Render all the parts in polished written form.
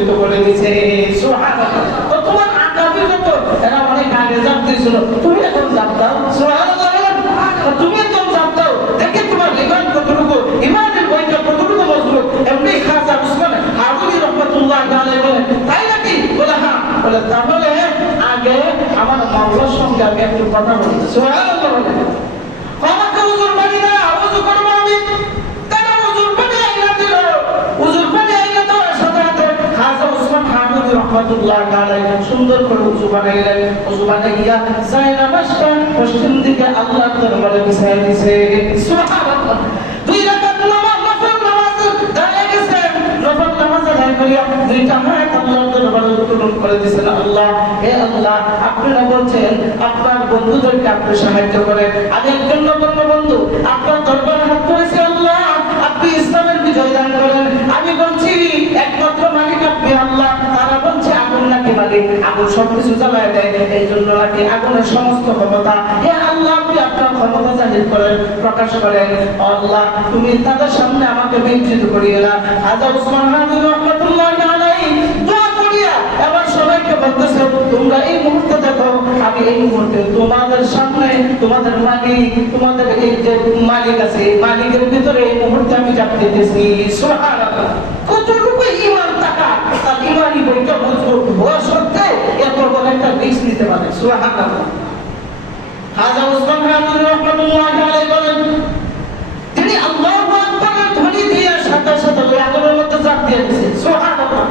পরিচালিত করে দিয়েছে। সুবহানাল্লাহ। তো তোমার আকাবির তো এরা অনেক আগে জানতেছিল, তুমি এখন জানতাও। সুবহানাল্লাহ। তুমি এখন জানতাও, দেখে তোমার ইমান কতটুকু, ইমানের বইটা কতটুকু মজবুত। এমনি খাজা উসমান হারুনি রাহমাতুল্লাহ আলাইহি বলেন, তাই নাকি? বলে হ্যাঁ। বলে তাহলে আগে আমার মাওলার সঙ্গে আমি একটু কথা বলতে। সুবহানাল্লাহ। আমাকে হুজুর বাড়ি না ওযু করবো আমি, তারা হুজুর বাড়ি আইনা দিল, হুজুর বাড়ি আইনা দেওয়ার সাথে সাথে খাজা উসমান হারুনি রাহমাতুল্লাহ আলাইহি সুন্দর করে ওযু বানাইলেন। ওযু বানাই গিয়া যায় নামাজটা পশ্চিম দিকে আল্লাহর দরবারে বিছায় দিয়েছে। সুবহানাল্লাহ। দুই রাকাত নামাজ, নফল নামাজ দাঁড়িয়ে গেছে, নফল নামাজ আদায় করিয়া দুইটা হাত আল্লাহর দরবারে উত্তোলন করে দিয়েছেন। আল্লাহ, হে আল্লাহ, আপনারা বলছেন আপনার বন্ধুদেরকে আপনি সাহায্য করেন। আমি একজন নগণ্য বন্ধু আপনার দরবারে হাত করেছি। আল্লাহ, আপনি ইসলামের বিজয় দান করেন। আমি বলছি একমাত্র মালিক আপনি আল্লাহ। তারা বলছে আগুন নাকি মালিক, আগুন সবকিছু জ্বালায় দেয়, এই জন্য নাকি আগুনের সমস্ত ক্ষমতা। হে আল্লাহ, আপনি আপনার ক্ষমতা জাহির করেন, প্রকাশ করেন। আল্লাহ, তুমি তাদের সামনে আমাকে বিচ্ছিন্ন করিয়ে না। খাজা উসমান হারুনি রাহমাতুল্লাহ আলাইহি দোয়া করিয়া এবার সবাইকে বলতেছে, তোমরা এই মুহূর্তে দেখো, আমি এই মুহূর্তে তোমাদের সামনে তোমাদের মালিক, তোমাদের এই যে মালিক আছে, মালিকের ভিতরে এই মুহূর্তে আমি চাপ দিতেছি। সুবহানাল্লাহ। কতটুকু ঈমান থাকা, তার ঈমানি বইটা মজবুত হওয়া সত্ত্বেও এত বড় একটা রিস্ক নিতে পারে। সুবহানাল্লাহ। খাজা উসমান হারুনি রাহমাতুল্লাহ আলাইহি বলেন, তিনি আল্লাহু আকবার ধ্বনি দিয়ে সাথে সাথে ওই আগুনের মধ্যে চাপ দিয়ে দিয়েছে। সুবহানাল্লাহ।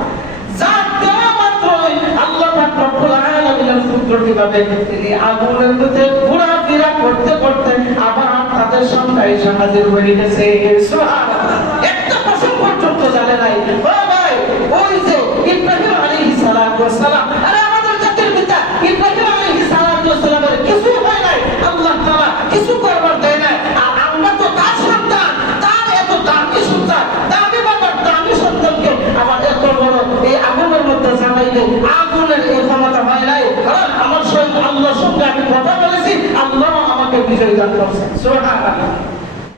চাপ দেওয়া মাত্রই আল্লাহ পাক রব্বুল আলামিনের কুদরতি ভাবে তিনি আগুনের মধ্যে ঘোরাফেরা করতে করতে আবার তাদের সামনে এসে হাজির হয়ে গেছে। সুবহানাল্লাহ। একটা প্রশ্ন পর্যন্ত জানে নাই। ও ভাই, ওই যে ইব্রাহিম আলাইহিস সালাম, আরে আমাদের জাতির পিতা ইব্রাহিম আলাইহিস সালামের কিছু হয় নাই, আল্লাহ তাআলা কিছু করবার দেয় নাই। আর আমরা তো তার সন্তান, তার এত দামি সন্তান, দামি বাবার দামি সন্তানকে আমার এত বড় এই আগুনের মধ্যে জানাইলে আগুনের এই ক্ষমতা হয় নাই। কারণ আমার সঙ্গে আল্লাহর সঙ্গে আমি কথা বলেছি, আল্লাহ আমাকে বিজয় দান করেছেন। সুবহানাল্লাহ।